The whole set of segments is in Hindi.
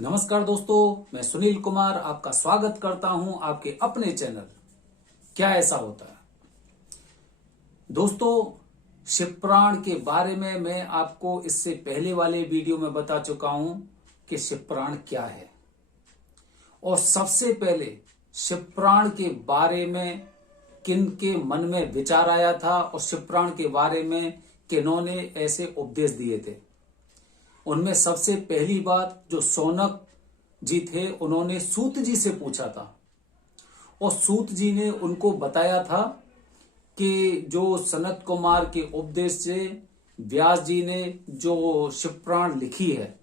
नमस्कार दोस्तों, मैं सुनील कुमार आपका स्वागत करता हूं आपके अपने चैनल क्या ऐसा होता है। दोस्तों, शिवपुराण के बारे में मैं आपको इससे पहले वाले वीडियो में बता चुका हूं कि शिवपुराण क्या है। और सबसे पहले शिवपुराण के बारे में किन के मन में विचार आया था और शिवपुराण के बारे में किन्होंने ऐसे उपदेश दिए थे। उनमें सबसे पहली बात जो शौनक जी थे, उन्होंने सूत जी से पूछा था और सूत जी ने उनको बताया था कि जो सनत कुमार के उपदेश से व्यास जी ने जो शिवपुराण लिखी है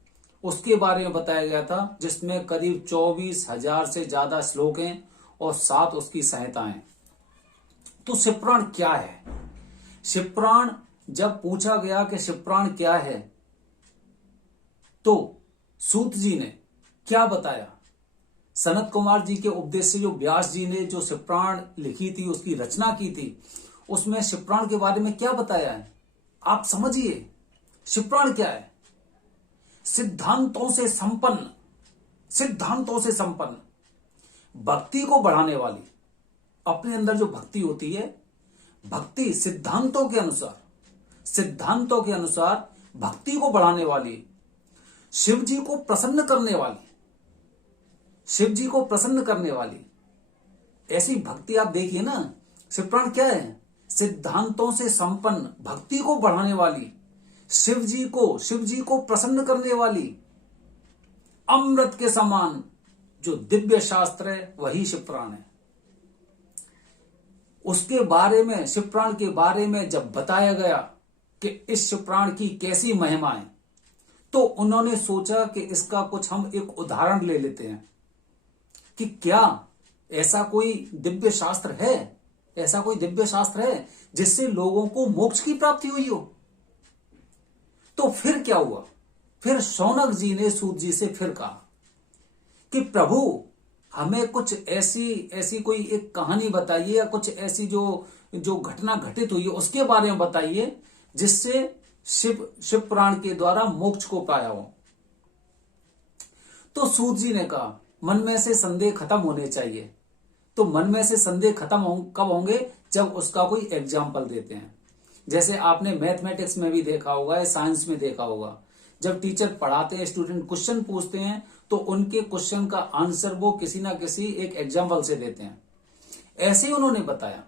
उसके बारे में बताया गया था, जिसमें करीब 24,000 से ज्यादा श्लोक हैं और 7 उसकी संहिताएं। तो शिवपुराण क्या है? शिवपुराण जब पूछा गया कि शिवपुराण क्या है, तो सूत जी ने क्या बताया? सनत कुमार जी के उपदेश से जो व्यास जी ने जो शिवपुराण लिखी थी, उसकी रचना की थी, उसमें शिवपुराण के बारे में क्या बताया है आप समझिए। शिवपुराण क्या है? सिद्धांतों से संपन्न, सिद्धांतों से संपन्न, भक्ति को बढ़ाने वाली। अपने अंदर जो भक्ति होती है, भक्ति सिद्धांतों के अनुसार, सिद्धांतों के अनुसार भक्ति को बढ़ाने वाली, शिव जी को प्रसन्न करने वाली, शिव जी को प्रसन्न करने वाली ऐसी भक्ति आप देखिए ना। शिवपुराण क्या है? सिद्धांतों से संपन्न, भक्ति को बढ़ाने वाली, शिव जी को प्रसन्न करने वाली, अमृत के समान जो दिव्य शास्त्र है वही शिवपुराण है। उसके बारे में, शिवपुराण के बारे में जब बताया गया कि इस शिवपुराण की कैसी महिमा है, तो उन्होंने सोचा कि इसका कुछ हम एक उदाहरण ले लेते हैं कि क्या ऐसा कोई दिव्य शास्त्र है, ऐसा कोई दिव्य शास्त्र है जिससे लोगों को मोक्ष की प्राप्ति हुई हो। तो फिर क्या हुआ? फिर शौनक जी ने सूत जी से फिर कहा कि प्रभु, हमें कुछ ऐसी कोई एक कहानी बताइए या कुछ ऐसी जो घटना घटित हुई है उसके बारे में बताइए जिससे शिव पुराण के द्वारा मोक्ष को पाया हो। तो सूत जी ने कहा, मन में से संदेह खत्म होने चाहिए। तो मन में से संदेह खत्म कब होंगे? जब उसका कोई एग्जाम्पल देते हैं। जैसे आपने मैथमेटिक्स में भी देखा होगा, साइंस में देखा होगा, जब टीचर पढ़ाते हैं, स्टूडेंट क्वेश्चन पूछते हैं, तो उनके क्वेश्चन का आंसर वो किसी ना किसी एक एग्जाम्पल से देते हैं। ऐसे ही उन्होंने बताया।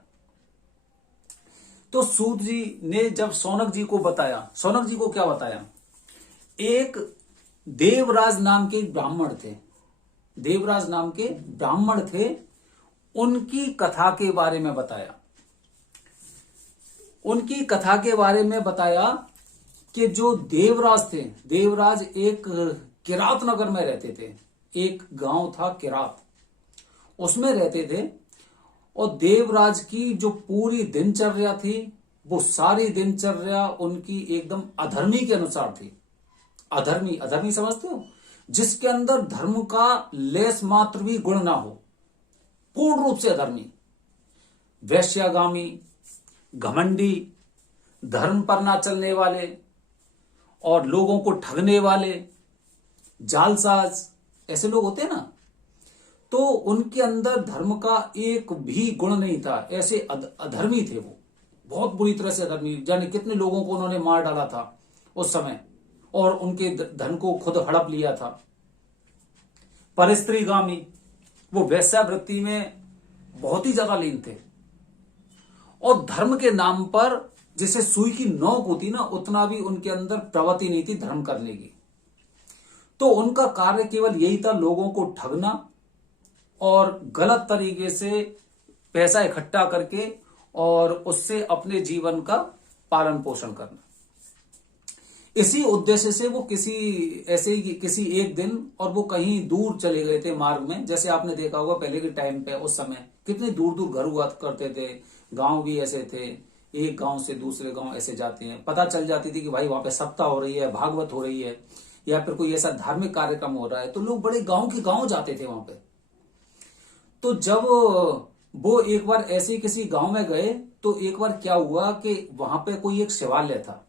तो सूत जी ने जब शौनक जी को बताया, शौनक जी को क्या बताया? एक देवराज नाम के ब्राह्मण थे, देवराज नाम के ब्राह्मण थे, उनकी कथा के बारे में बताया। उनकी कथा के बारे में बताया कि जो देवराज थे, देवराज एक किरात नगर में रहते थे। एक गांव था किरात, उसमें रहते थे। और देवराज की जो पूरी दिनचर्या थी, वो सारी दिनचर्या उनकी एकदम अधर्मी के अनुसार थी। अधर्मी, अधर्मी समझते हो? जिसके अंदर धर्म का लेस मात्र भी गुण ना हो, पूर्ण रूप से अधर्मी, वैश्यागामी, घमंडी, धर्म पर ना चलने वाले और लोगों को ठगने वाले, जालसाज, ऐसे लोग होते हैं ना। तो उनके अंदर धर्म का एक भी गुण नहीं था। ऐसे अधर्मी थे वो, बहुत बुरी तरह से अधर्मी। जाने कितने लोगों को उन्होंने मार डाला था उस समय, और उनके धन को खुद हड़प लिया था। परस्त्रीगामी, वो वैश्यावृत्ति में बहुत ही ज्यादा लीन थे। और धर्म के नाम पर जैसे सुई की नोक होती ना, उतना भी उनके अंदर प्रवृत्ति नहीं थी धर्म करने की। तो उनका कार्य केवल यही था, लोगों को ठगना और गलत तरीके से पैसा इकट्ठा करके और उससे अपने जीवन का पालन पोषण करना। इसी उद्देश्य से वो ऐसे ही किसी एक दिन, और वो कहीं दूर चले गए थे मार्ग में। जैसे आपने देखा होगा पहले के टाइम पे, उस समय कितने दूर दूर घर हुआ करते थे, गांव भी ऐसे थे, एक गांव से दूसरे गांव ऐसे जाते हैं। पता चल जाती थी कि भाई वहां पे सप्ताह हो रही है, भागवत हो रही है, या फिर कोई ऐसा धार्मिक कार्यक्रम हो रहा है, तो लोग बड़े गांव के गांव जाते थे वहां पे। तो जब वो एक बार ऐसे किसी गांव में गए, तो एक बार क्या हुआ कि वहां पे कोई एक शिवालय था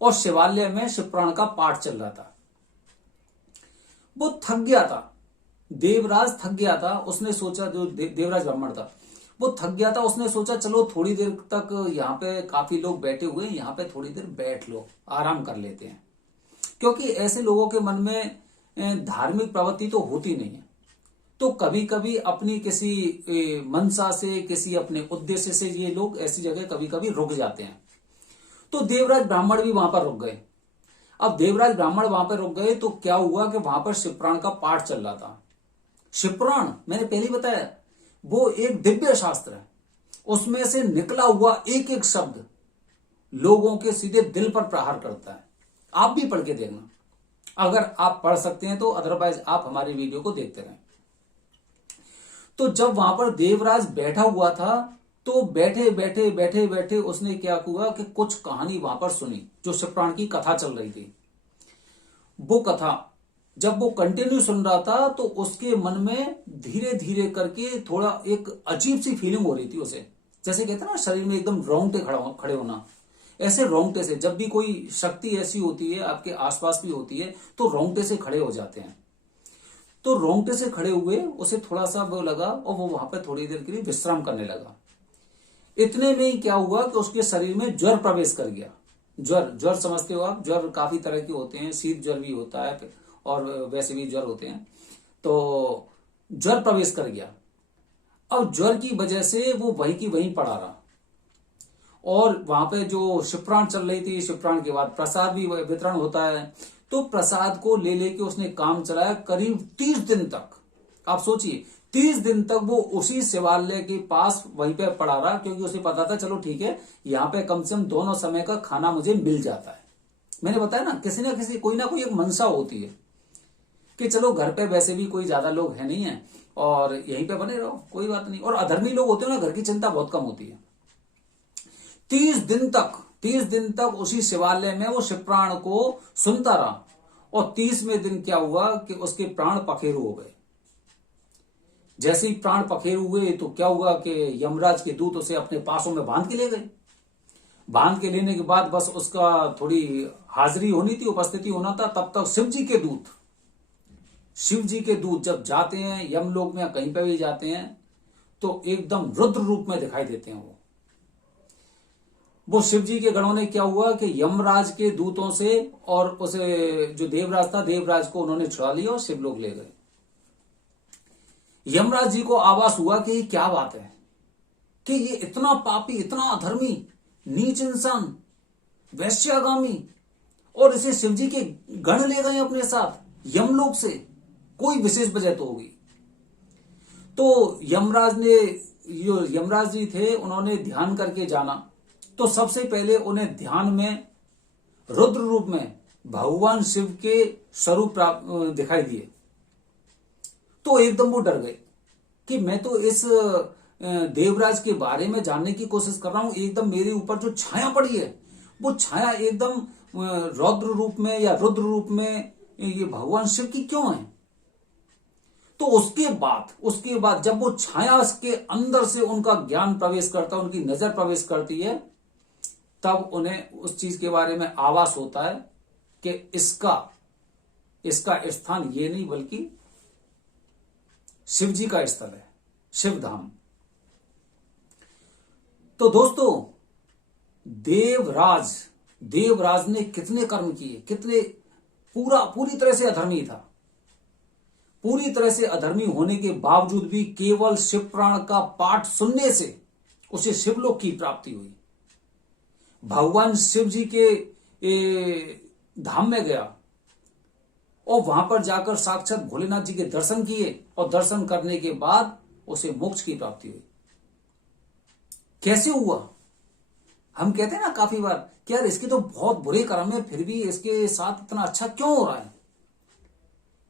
और शिवालय में शिवपुराण का पाठ चल रहा था। वो थक गया था, देवराज थक गया था। उसने सोचा, जो देवराज ब्राह्मण था वो थक गया था। उसने सोचा चलो थोड़ी देर तक यहाँ पे काफी लोग बैठे हुए हैं, यहाँ पे थोड़ी देर बैठ लो, आराम कर लेते हैं। क्योंकि ऐसे लोगों के मन में धार्मिक प्रवृत्ति तो होती नहीं है, तो कभी कभी अपनी किसी मनसा से, किसी अपने उद्देश्य से ये लोग ऐसी जगह कभी कभी रुक जाते हैं। तो देवराज ब्राह्मण भी वहां पर रुक गए। अब देवराज ब्राह्मण वहां पर रुक गए तो क्या हुआ कि वहां पर शिवपुराण का पाठ चल रहा था। शिवपुराण मैंने पहले ही बताया, वो एक दिव्य शास्त्र है। उसमें से निकला हुआ एक एक शब्द लोगों के सीधे दिल पर प्रहार करता है। आप भी पढ़ के देखना, अगर आप पढ़ सकते हैं तो, अदरवाइज आप हमारी वीडियो को देखते रहें। तो जब वहां पर देवराज बैठा हुआ था तो बैठे बैठे बैठे बैठे उसने क्या हुआ कि कुछ कहानी वहां पर सुनी, जो शिवपुराण की कथा चल रही थी। वो कथा जब वो कंटिन्यू सुन रहा था तो उसके मन में धीरे धीरे करके थोड़ा एक अजीब सी फीलिंग हो रही थी उसे। जैसे कहते हैं ना शरीर में एकदम रोंगटे खड़े होना, ऐसे रोंगटे से जब भी कोई शक्ति ऐसी होती है आपके आसपास भी होती है तो रोंगटे से खड़े हो जाते हैं। तो रोंगटे से खड़े हुए उसे थोड़ा सा वो लगा और वो वहां पर थोड़ी देर के लिए विश्राम करने लगा। इतने में ही क्या हुआ कि उसके शरीर में ज्वर प्रवेश कर गया। ज्वर समझते हो आप, ज्वर काफी तरह के होते हैं, शीत ज्वर भी होता है और वैसे भी ज्वर होते हैं। तो ज्वर प्रवेश कर गया। अब ज्वर की वजह से वो वहीं की वहीं पड़ा रहा। और वहां पे जो शिवपुराण चल रही थी, शिवपुराण के बाद प्रसाद भी वितरण होता है, तो प्रसाद को ले लेके उसने काम चलाया करीब 30 दिन तक। आप सोचिए 30 दिन तक वो उसी शिवालय के पास वहीं पे पड़ा रहा, क्योंकि उसे पता था चलो ठीक है यहाँ पे कम से कम दोनों समय का खाना मुझे मिल जाता है। मैंने बताया ना, किसी ना किसी कोई ना कोई एक मनसा होती है कि चलो घर पे वैसे भी कोई ज्यादा लोग है नहीं है और यहीं पे बने रहो, कोई बात नहीं। और अधर्मी लोग होते हो ना, घर की चिंता बहुत कम होती है। 30 दिन तक उसी शिवालय में वो शिवपुराण को सुनता रहा। और 30वें दिन क्या हुआ कि उसके प्राण पखेरु हो गए। जैसे ही प्राण पखेरु हुए तो क्या हुआ कि यमराज के दूत उसे अपने पासों में बांध के ले गए। बांध के लेने के बाद बस उसका थोड़ी हाजिरी होनी थी, उपस्थिति होना था। तब तक शिव जी के दूत जब जाते हैं यमलोक में या कहीं पे भी जाते हैं तो एकदम रुद्र रूप में दिखाई देते हैं। वो शिव जी के गणों ने क्या हुआ कि यमराज के दूतों से और उसे जो देवराज था, देवराज को उन्होंने छुड़ा लिया और शिवलोक ले गए। यमराज जी को आभास हुआ कि ये क्या बात है कि ये इतना पापी, इतना अधर्मी, नीच इंसान, वैश्यागामी, और इसे शिव जी के गण ले गए अपने साथ यमलोक से। कोई विशेष वजह तो होगी। तो यमराज जी थे, उन्होंने ध्यान करके जाना। तो सबसे पहले उन्हें ध्यान में रुद्र रूप में भगवान शिव के स्वरूप दिखाई दिए। तो एकदम वो डर गए कि मैं तो इस देवराज के बारे में जानने की कोशिश कर रहा हूं, एकदम मेरे ऊपर जो छाया पड़ी है वो छाया एकदम रौद्र रूप में या रुद्र रूप में ये भगवान शिव की क्यों है। तो उसके बाद जब वो छाया के अंदर से उनका ज्ञान प्रवेश करता है, उनकी नजर प्रवेश करती है, तब उन्हें उस चीज के बारे में आभास होता है कि इसका स्थान ये नहीं बल्कि शिव जी का स्थल है, शिव धाम। तो दोस्तों, देवराज ने कितने कर्म किए, कितने पूरी तरह से अधर्मी था। पूरी तरह से अधर्मी होने के बावजूद भी केवल शिवपुराण का पाठ सुनने से उसे शिवलोक की प्राप्ति हुई। भगवान शिव जी के धाम में गया और वहां पर जाकर साक्षात भोलेनाथ जी के दर्शन किए और दर्शन करने के बाद उसे मोक्ष की प्राप्ति हुई। कैसे हुआ? हम कहते हैं ना काफी बार कि यार इसके तो बहुत बुरे कर्म है, फिर भी इसके साथ इतना अच्छा क्यों हो रहा है?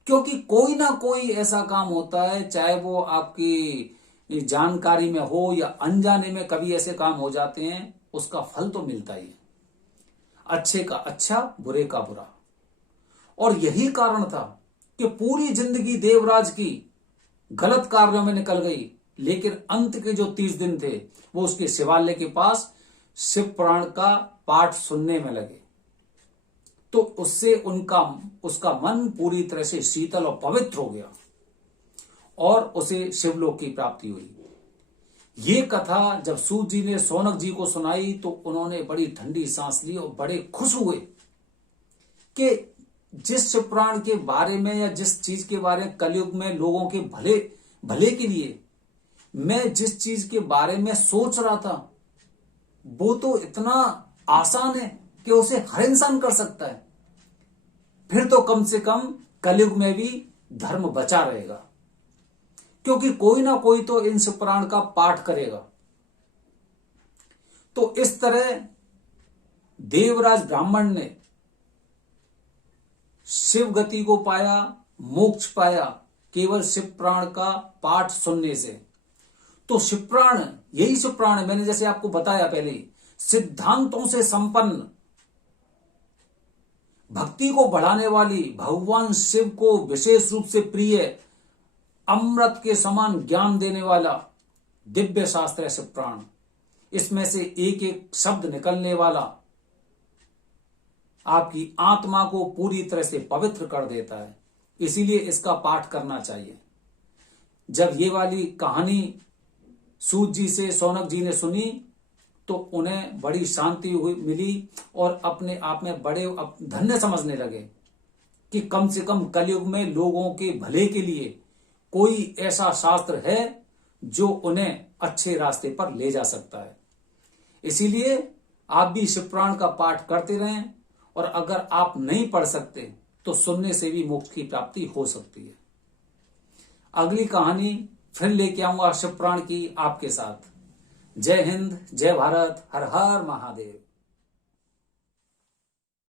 क्योंकि कोई ना कोई ऐसा काम होता है, चाहे वो आपकी जानकारी में हो या अनजाने में कभी ऐसे काम हो जाते हैं, उसका फल तो मिलता ही है। अच्छे का अच्छा, बुरे का बुरा। और यही कारण था कि पूरी जिंदगी देवराज की गलत कार्यों में निकल गई, लेकिन अंत के जो 30 दिन थे वो उसके शिवालय के पास शिव पुराण का पाठ सुनने में लगे। तो उससे उसका मन पूरी तरह से शीतल और पवित्र हो गया और उसे शिवलोक की प्राप्ति हुई। ये कथा जब सूत जी ने शौनक जी को सुनाई तो उन्होंने बड़ी ठंडी सांस ली और बड़े खुश हुए कि जिस शिवपुराण के बारे में या जिस चीज के बारे में कलयुग में लोगों के भले भले के लिए मैं जिस चीज के बारे में सोच रहा था वो तो इतना आसान है कि उसे हर इंसान कर सकता है, फिर तो कम से कम कलयुग में भी धर्म बचा रहेगा, क्योंकि कोई ना कोई तो इन शिवपुराण का पाठ करेगा। तो इस तरह देवराज ब्राह्मण ने शिव गति को पाया, मोक्ष पाया केवल शिवपुराण का पाठ सुनने से। तो शिवपुराण, यही शिवपुराण है, मैंने जैसे आपको बताया पहले, सिद्धांतों से संपन्न, भक्ति को बढ़ाने वाली, भगवान शिव को विशेष रूप से प्रिय, अमृत के समान ज्ञान देने वाला दिव्य शास्त्र है शिवपुराण। इसमें से एक एक शब्द निकलने वाला आपकी आत्मा को पूरी तरह से पवित्र कर देता है, इसीलिए इसका पाठ करना चाहिए। जब ये वाली कहानी सूत जी से शौनक जी ने सुनी तो उन्हें बड़ी शांति हुई मिली और अपने आप में बड़े धन्य समझने लगे कि कम से कम कलयुग में लोगों के भले के लिए कोई ऐसा शास्त्र है जो उन्हें अच्छे रास्ते पर ले जा सकता है। इसीलिए आप भी शिवपुराण का पाठ करते रहें, और अगर आप नहीं पढ़ सकते तो सुनने से भी मोक्ष की प्राप्ति हो सकती है। अगली कहानी फिर लेके आऊंगा शिवपुराण की आपके साथ। जय हिंद, जय भारत, हर हर महादेव।